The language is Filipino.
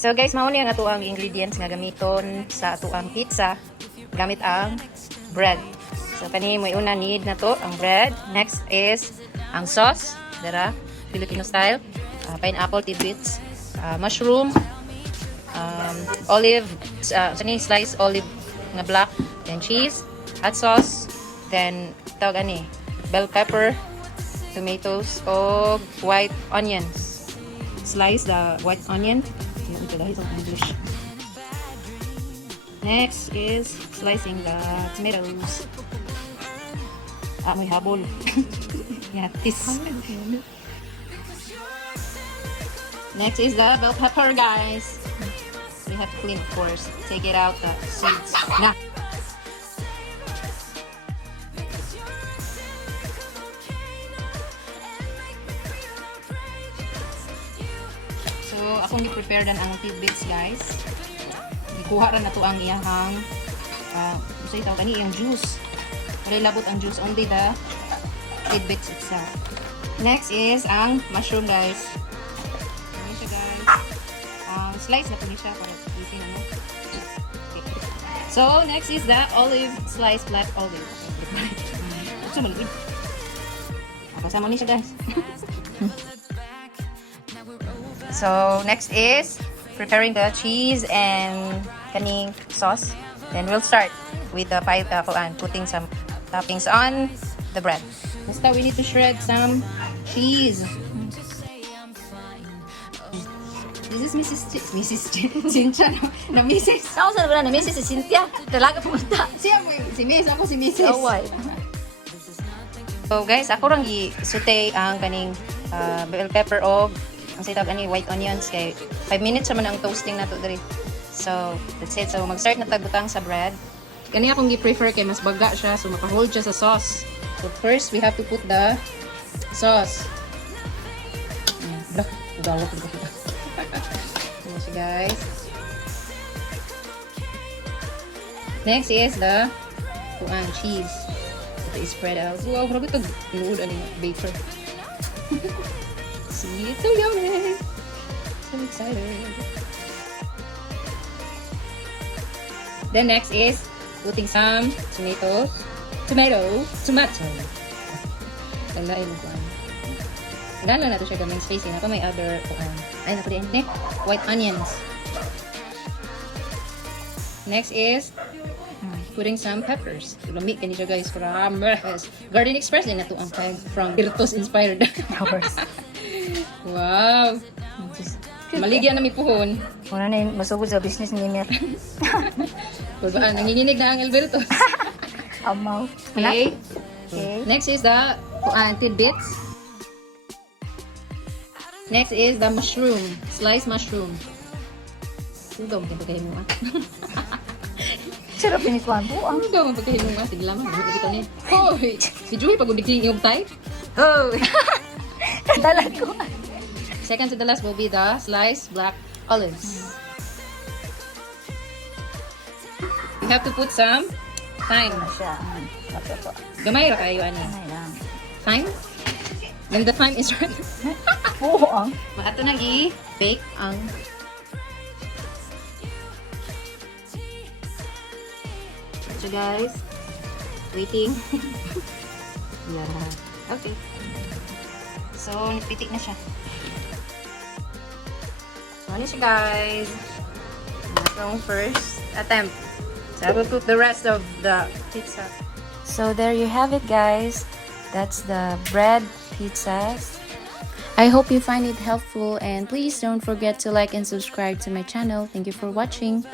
So guys, mao ni ang ato ang ingredients nga gamiton sa ato ang pizza. Gamit ang bread. So kani mo una need na to ang bread. Next is ang sauce, dara Filipino style, pineapple tidbits, mushroom, olive, slice olive nga black, then cheese, hot sauce, then tawag ani bell pepper, tomatoes, o white onions. Slice the white onion. Next is slicing the tomatoes. May habol. Yatis. Next is the bell pepper, guys. We have to clean, of course. Take it out the seeds. Nah. So, akong i-prepare dan ang tidbits, guys. Ikuha rin na to ang iyahang usay tawag ani iyang juice. Para labot ang juice, only the tidbits itself. Next is ang mushroom, guys. Ano siya, guys? Slice na po niya siya para easy na, no? Okay. So, next is the olive, sliced black olive. Ito malibid. Kasama niya siya, guys. So, next is preparing the cheese and kaning sauce. Then we'll start with the putting some toppings on the bread. Next, we need to shred some cheese. This is Mrs. Cynthia, na Mrs. Ako sa na Mrs. si Cynthia. Dalaga pumunta. Siya mo, si Miss, ako si Mrs. Away. So guys, ako rang i-saute ang kaning bell pepper o ang sitag ani white onions kay 5 minutes naman ang toasting nato diri. So, that's it. So, mag-start na tagbutang sa bread. Kani akong gi-prefer kay mas baga siya so maka-hold siya sa sauce. So, first we have to put the sauce. Gawak ko. Ano siya, guys? Next is the cheese. Ito is spread out. Wow, grabe ito. Inuud ano yung baker. See, it's so yummy. So excited. Then next is putting some tomato. Lalain mo kuan. Gana na to siya gaming spacing. Ako may other ay naku din. White onions. Next is putting some peppers. Lumik kani siya, guys. Garden Express din na to ang tag from Virtus inspired. Wow. Maligyan na mi puhon. Muna na yung masugod sa business ni Mir. Kulbaan, nanginginig na ang Alberto. Amaw. Okay. Okay. Next is the tidbits. Next is the mushroom. Sliced mushroom. Sugaw mo pagkahin mo, Sarap ni Kwan po. Sugaw mo pagkahin mo, Tigla mo. Bumili kita niya. Hoy! Si Joey pag umigli yung tayo. Oh! Kadalag ko. Second to the last will be the sliced black olives. You have to put some thyme. Siya. Ito po. Gamay ra kayo ani. Ay lang. Thyme? Then the thyme is right. Oo ang. Ato nang i-bake ang so guys, waiting. Yeah. Okay. So, nipitik na siya. Ano siya, guys? Ang first attempt. So, I will put the rest of the pizza. So there you have it, guys. That's the bread pizzas. I hope you find it helpful, and please don't forget to like and subscribe to my channel. Thank you for watching.